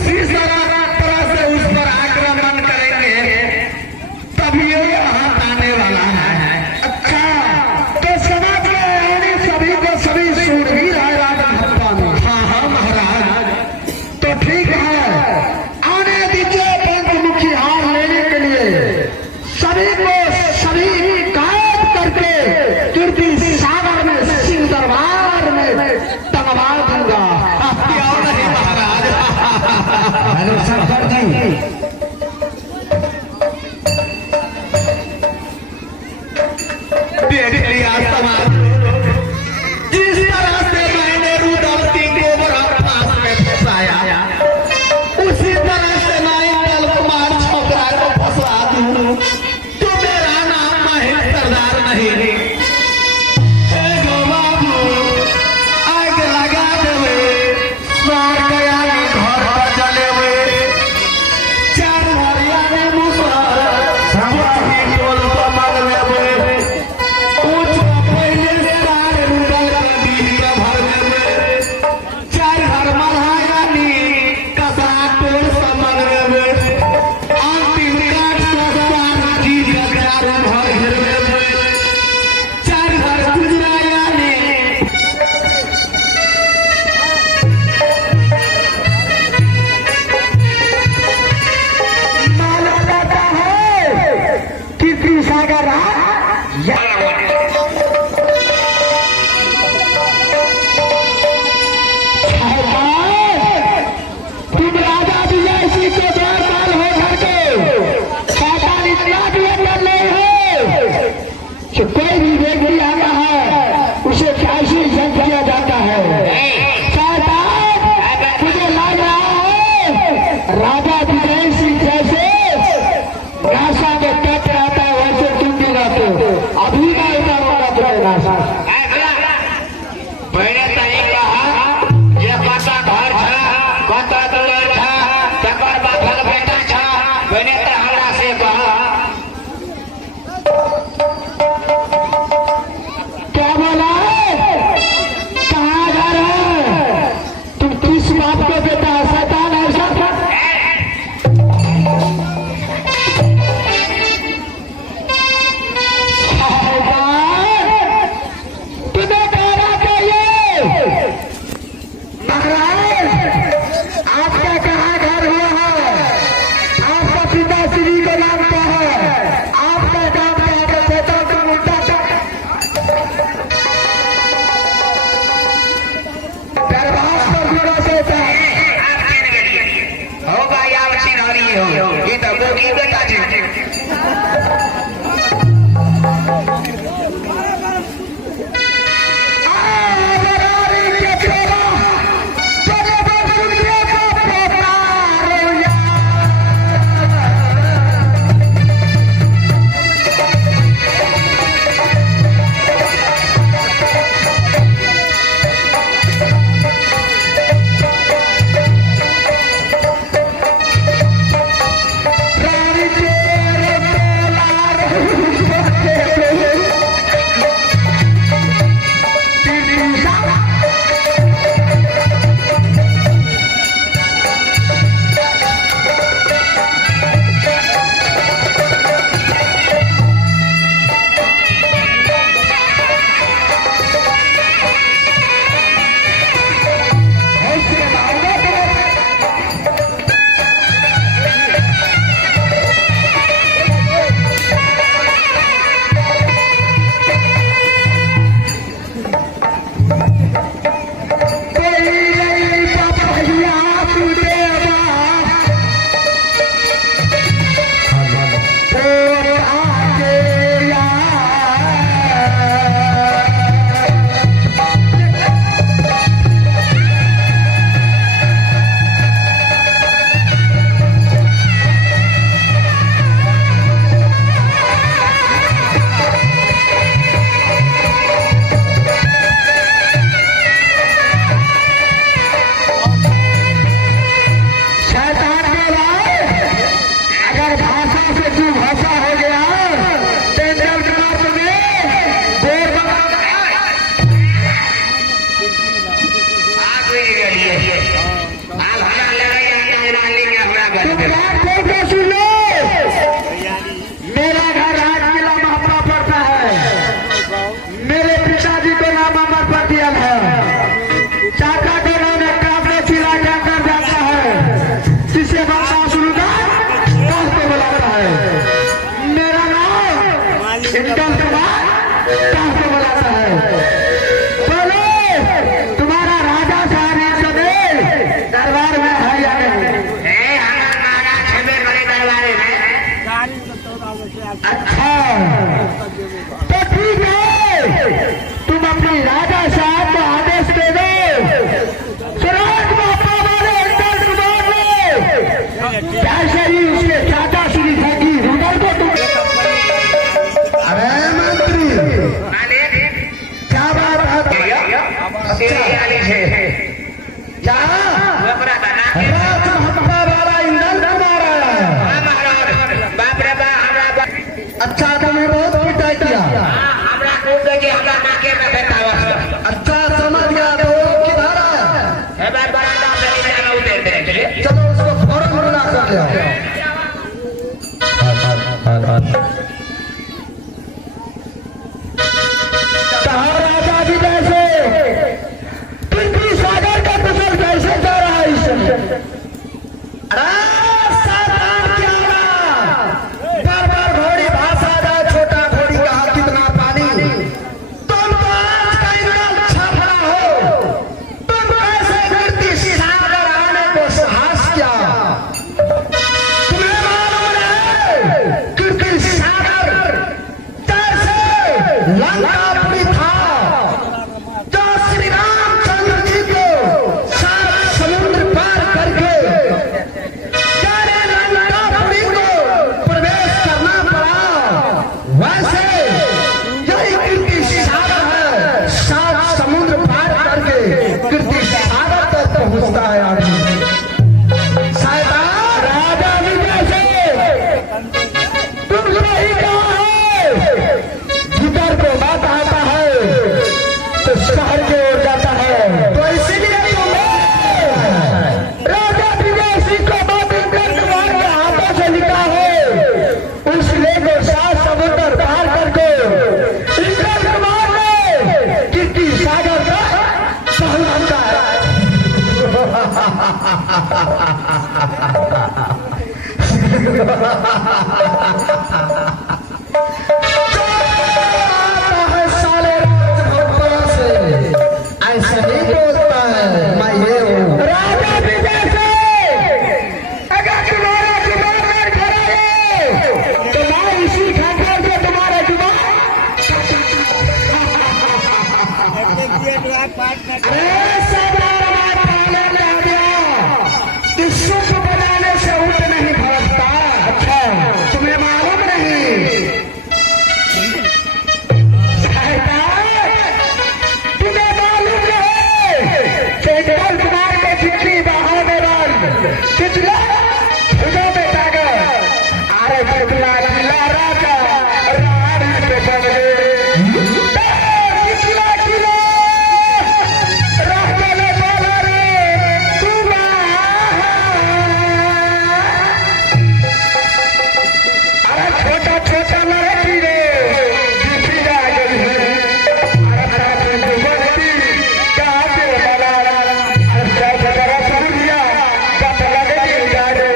उसी तरह से उस पर आक्रमण करेंगे, तभी ये हाथ आने वाला है। अच्छा, तो समझ लो सभी को सभी सूरवीर है राजहत्ता में। हाँ हाँ महाराज, तो ठीक है, आने दीजिए पंचमुखी हार लेने के लिए। सभी को सभी कैद करके कीर्ति सागर में सिंह दरबार में टंगवा दूंगा। क्यों नहीं महाराज? हेलो सरदार जी, देख लिया समाज, जिस तरह से मैंने रुद्रवती को फांस में फंसाया, उसी तरह से मैं दल कुमार छोकरा को फंसा दूं। तो मेरा नाम महेश सरदार नहीं। बाबू आग लगा देवे, सार गया घर पर चले हुए, चार हरिया में मुसर समझी टोल पर मर लेवे, कुछ पहले सारे रुदल के बीच में भर लेवे, चार घर मल्हानी कसा टोल पर मर लेवे, अंतिम काट सस्तान जी हजार घर घेर लेवे, चार घर गुजराया ने माना जाता है कि सागर तुम राजा विजय सिंह को द्वारपाल हो घर के शासन इतना भी अंदर नहीं है कि कोई भी व्यक्ति आता है उसे कैसे इज्जत किया जाता है। शायद मुझे लग रहा है राजा विजय सिंह जैसे नासा में कट रहता है वैसे तुम भी रहते हो। अभी का इतना होगा तुम्हें नासा मैंने तय कहा ये कता घर था, कता दुल्हन था, तकर बापक बेटा था। मैंने तो हमरा से कहा क्या बोला? कहाँ घर है? तुम किस बात को बेटा शैतान ऐसा था? तुम्हें कहना चाहिए महाराज, आपका कहाँ घर हुआ है? आपका पिता श्री को नामता है, आपका काम का क्षेत्र का मुद्दा दरबार पर जुड़ा होता है। होगा या सिंहारी हो, ये तो बोगी बेटा जी। गाड़ी तुम में बात खोल के सुन लो। मेरा घर राजकिला महपा पड़ता है। मेरे पिताजी को नाम अमर पटियाल है। चाचा को नाम एक काफले चिरा जाकर जाता है, जिसे बाबा सुनकर कल को बुलाता है। मेरा नाम इंकल कुमार कल को बुलाता है। बोलो तुम्हारा राजा साहब इस समय दरबार में है या नहीं? हमारा महाराज छबे बड़े दरबारे में। अच्छा तो ठीक है, तुम अपनी राजा साहब को आदेश दे दो। सुराज बापा वाले इंकल कुमार ने जैसे ही उसके चाचा श्री ठगी रुदल को तुम। अरे मंत्री क्या बात है? क्या राज महपा वाला इंदल कुमार आया है? अच्छा तुम्हें बहुत पिटाई किया। अच्छा समझ गया, तो किधर है? चलो उसको फौरन बुला कर ले आओ। कहा राजा जी जैसे पृथ्वी सागर का कुशल कैसे जा रहा है इस समय? अरे सरदार क्या रहा? बार बार घोड़ी भाषा जाए, छोटा घोड़ी कहा कितना पानी। तुम तो आज का इंदल छापरा हो, तुम कैसे गिरती सागर आने को साहस किया? तुम्हें मालूम है गिरती सागर कैसे लंकापुरी था, जो श्री रामचंद्र जी को सात समुद्र पार करके सारे लंकापुरी को प्रवेश करना पड़ा। वैसे यही कीर्ति सागर है, सात समुद्र पार करके कीर्ति सागर तक पहुंचता है आदमी। साहिबान राजा विजय से तुम सही कहा है, भीतर को बात आता है तो शहर की ओर जाता है। तो इसीलिए तुम्हें राजा विजय सिंह को बात इंकल कुमार के हाथों से लिखा है, उस ले को सात समुद्र पार करके इंकल कुमार ने कीर्ति सागर का पहुंचा है। साले राजभक्तों से ऐसा नहीं बोलता है। मैं ये हूँ राजा विजय से। अगर तुम्हारा जुबान में खड़ा है तो मैं इसी ठाकुर से तुम्हारा जुबान। अरे सरदार बात पाले ले आ गया कि सुख बनाने से ऊँट नहीं भड़कता। अच्छा तुम्हें मालूम नहीं? तुम्हें मालूम नहीं कि इंकल कुमार के चिट्ठी बाहर में डाल पिछला भुजा में टागर। अरे पिछला किला राजा रानी पे बन गए। पिछला किला राजा ने बोला रे तुम अरे छोटा छोटा लड़की रे जीती जा गई है। अरे बनती कहाँ से बना अच्छा जगह सूर्या कब लगे जा रे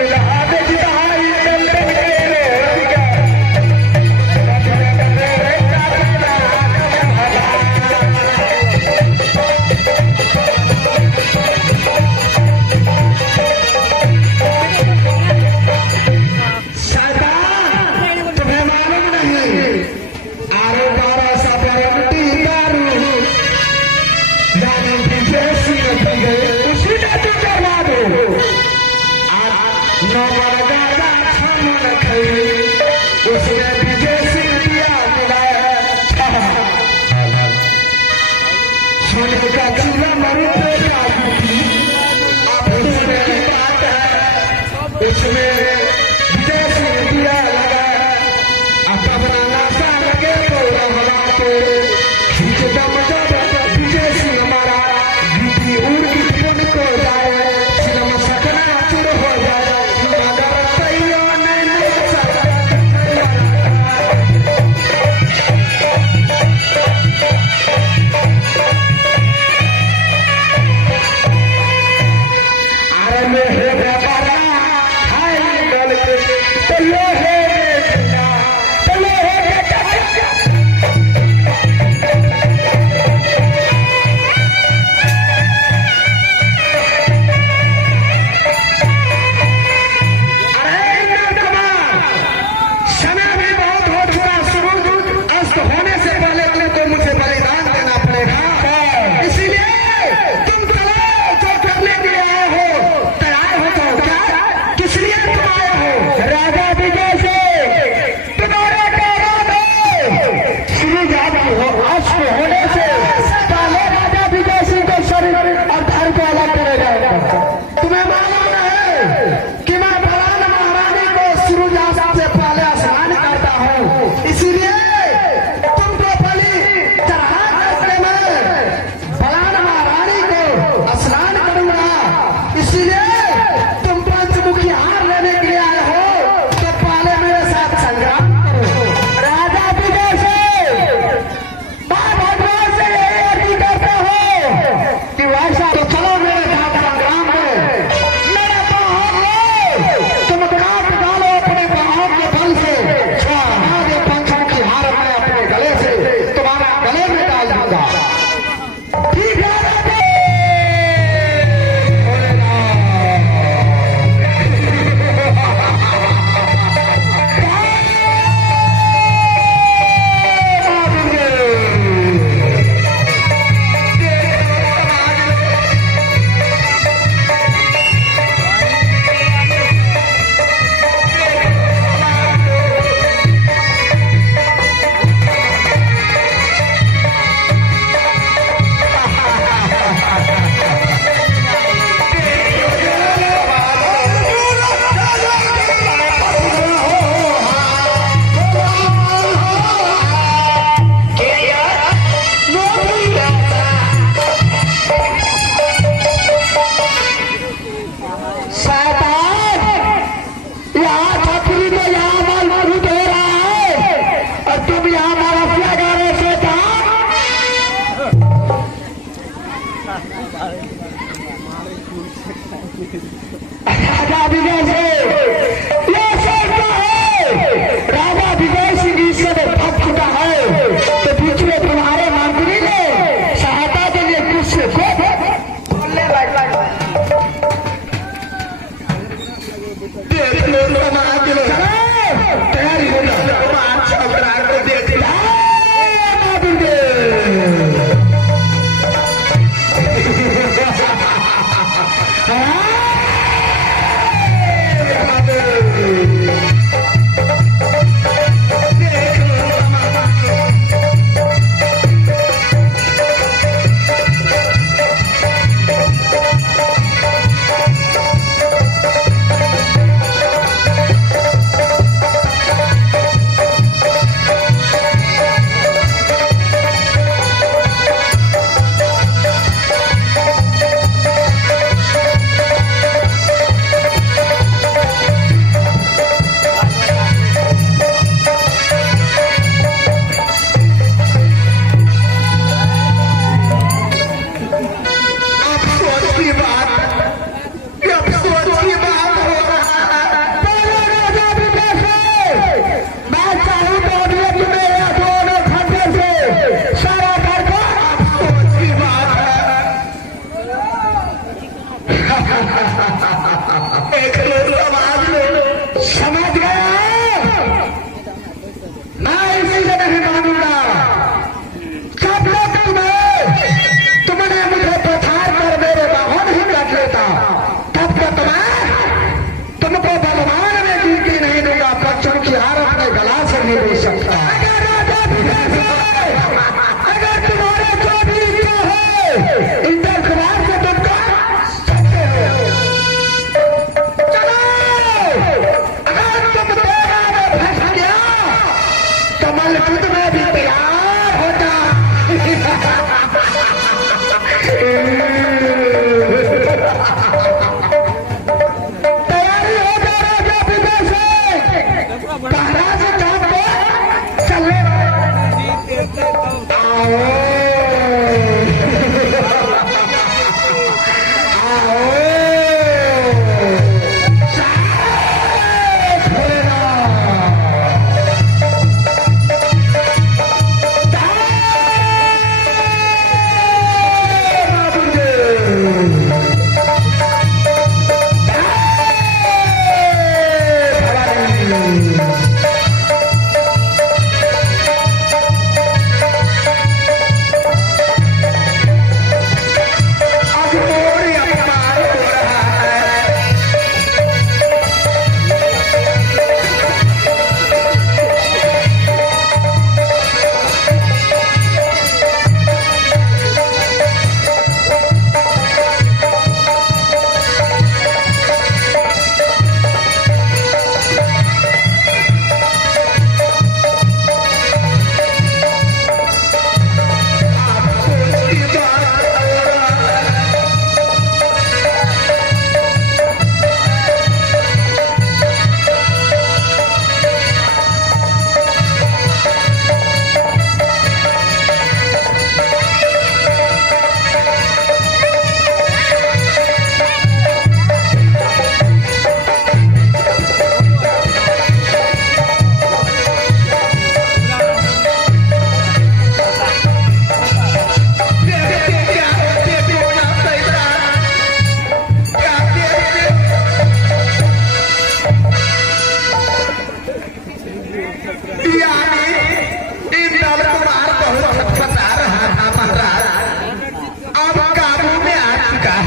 इलाहाद की दहाई चलते गए रे तुम्हें मालूम नहीं? आरो बारा सा बरमटी दारू जाने विजय सिंह की गए उसी ने तो करवा दो। नौ मन गाजा छमन खई उसने विजय सिंह दिया मिलाया। सोने का चूल्हा मरू पे अब उसमें बात है, उसमें विजय सिंह दिया लगा। अब नासा लगे तो रहला के खींच दम जब विजय सिंह हमारा गिटी उड़ की पुन को जाए सिनेमा सकना चुर हो जाए। राजा विजय से ये सोचता है, राजा विजय सिंह ईश्वर भक्त चुका है, तो बीच में तुम्हारे मंत्री ने सहायता के लिए कुछ बोलने लगा। देख लो समाज लो, तैयारी हो जाओ, समाज छात्र को देख लो। समझ गया, मैं इसी से नहीं मानूंगा। सब लोग तुमने मुझे पछाड़ कर मेरे बाहों नहीं रख लेता, तब तो तुमको बलवान में गिनती नहीं दूंगा, बच्चों की हार अपने गला से नहीं दे सकता। अगर तुम्हारे जो भी इच्छा है इंटर कुमार से तुम सकते हो। चलो, अगर तुम देगा में फंस गया तो मलकुत में भी तैयार हो जा। तैयारी हो जा राजा विजय से, पहरा से काम को चलने आओ।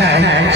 है